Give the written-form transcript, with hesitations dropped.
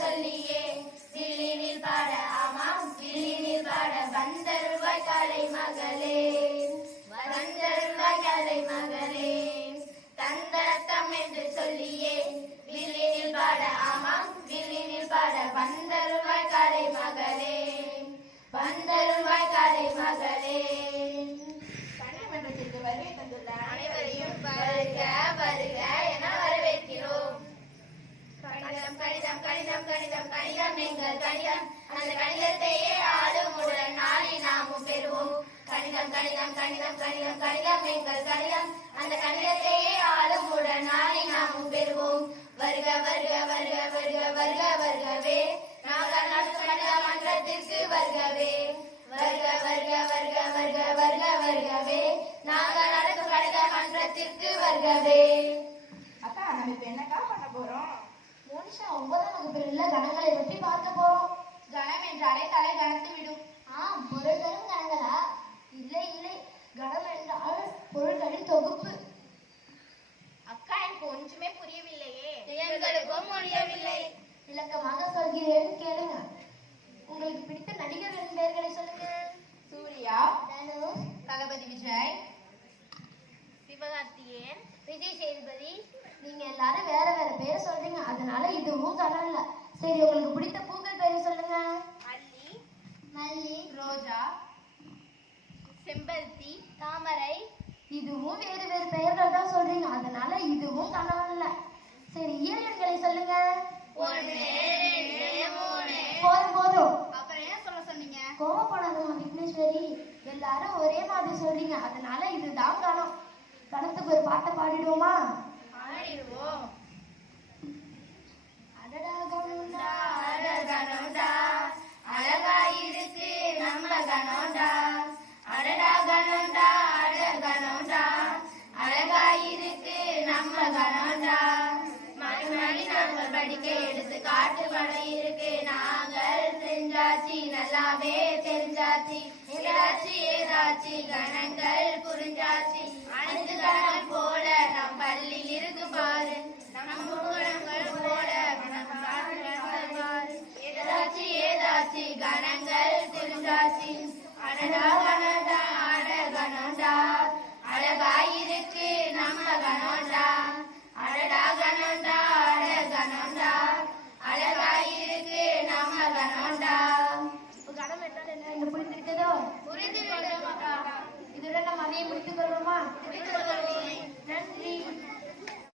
சொல்லியே வில்லினில் பாட ஆமாம் வில்லினில் பாட வந்தருள்வாய் கலை மகளே வந்தருள்வாய் கலை மகளே தந்தரத்தம் என்று சொல்லியே வில்லினில் பாட ஆமாம் வில்லினில் பாட வந்தருள்வாய் கலை மகளே வந்தருள்வாய் கலை மகளே. கலைமன்றத்திற்கு வருகை தந்துள்ள அனைவரையும் வருக வருக என வரவேற்கிறோம். கணிதம் கணிதம் கணிதம் கணிதம் கணிதம் எங்கள் கணிதம் அந்த கணிதத்தையே ஆளுமுடன் நாளை நாமும் பெறுவோம். கணிதம் கணிதம் கணிதம் கணிதம் கணிதம் எங்கள் கணிதம் அந்த கணிதத்தையே ஆளுமுடன் நாளை நாமும் பெறுவோம். வருக வருக வருக வருக வருக வருகவே நாங்கள் நடத்தும் கணித மன்றத்திற்கு வருகவே வருக வருக வருக வருக வருக வருகவே நாங்கள் நடக்கும் கணித மன்றத்திற்கு வருகவே. அக்கா நம்ம இப்ப என்னக்கா பண்ண போறோம்? மோனிஷா 9ஆம் வகுப்பில் உள்ள கணங்களை பற்றி பார்க்க போறோம். கணம் என்றாலே தலை கணத்து விடும். பொருள் தரும் கணங்களா? இல்லை இல்லை, கணம் என்றால் பொருள்களின் தொகுப்பு. அக்கா எனக்கு ஒன்றுமே புரியவில்லையே. எங்களுக்கும் முடியவில்லை. விளக்கமாக சொல்கிறேன் கேளுங்க. உங்களுக்கு பிடித்த நடிகர்களின் பெயர்களை சொல்லுங்க. சூர்யா, தனுஷ், தளபதி விஜய், சிவகார்த்திகேயன், விஜய் சேதுபதி. நீங்க எல்லாரும் வேற வேற பேரை சொல்றீங்க, அதனால இதுவும் கணம் இல்ல. சரி, உங்களுக்கு பிடித்த பூக்கள் பெயரை சொல்லுங்க. அல்லி, மல்லி, ரோஜா, செம்பருத்தி, தாமரை. இதுவும் வேறு வேறு பெயர்கள் தான் சொல்றீங்க, அதனால இதுவும் கணம் இல்ல. சரி, இயல் எண்களை சொல்லுங்க. போதும் போதும், அப்புறம் ஏன் சொல்ல சொன்னீங்க? கோவப்படாதமா விக்னேஸ்வரி. எல்லாரும் ஒரே மாதிரி சொல்றீங்க, அதனால இதுதான் கணம். கணத்துக்கு ஒரு பாட்டை பாடிடுவோமா? ஆடிடுவோம். அடடா கணம்டா, கணம்டா அழகாயிருக்கு நம்ம கணம்டா அடடா கணம்டா கணம்டா அழகாயிருக்கு நம்ம கணம்டா மணி மணி நாங்கள் படிக்க எடுத்து காட்டு படம் இருக்கு நாங்கள் செஞ்சாச்சு நல்லாவே தெரிஞ்சாச்சு ஏதாச்சு ஏதாச்சு கணங்கள் புரிஞ்சாச்சு அனைத்து கணம் போல நம் பள்ளி இருக்கு பாரு நம்ம குணங்கள் போல ஏதாச்சு ஏதாச்சு கணங்கள் புரிஞ்சாச்சு அடடா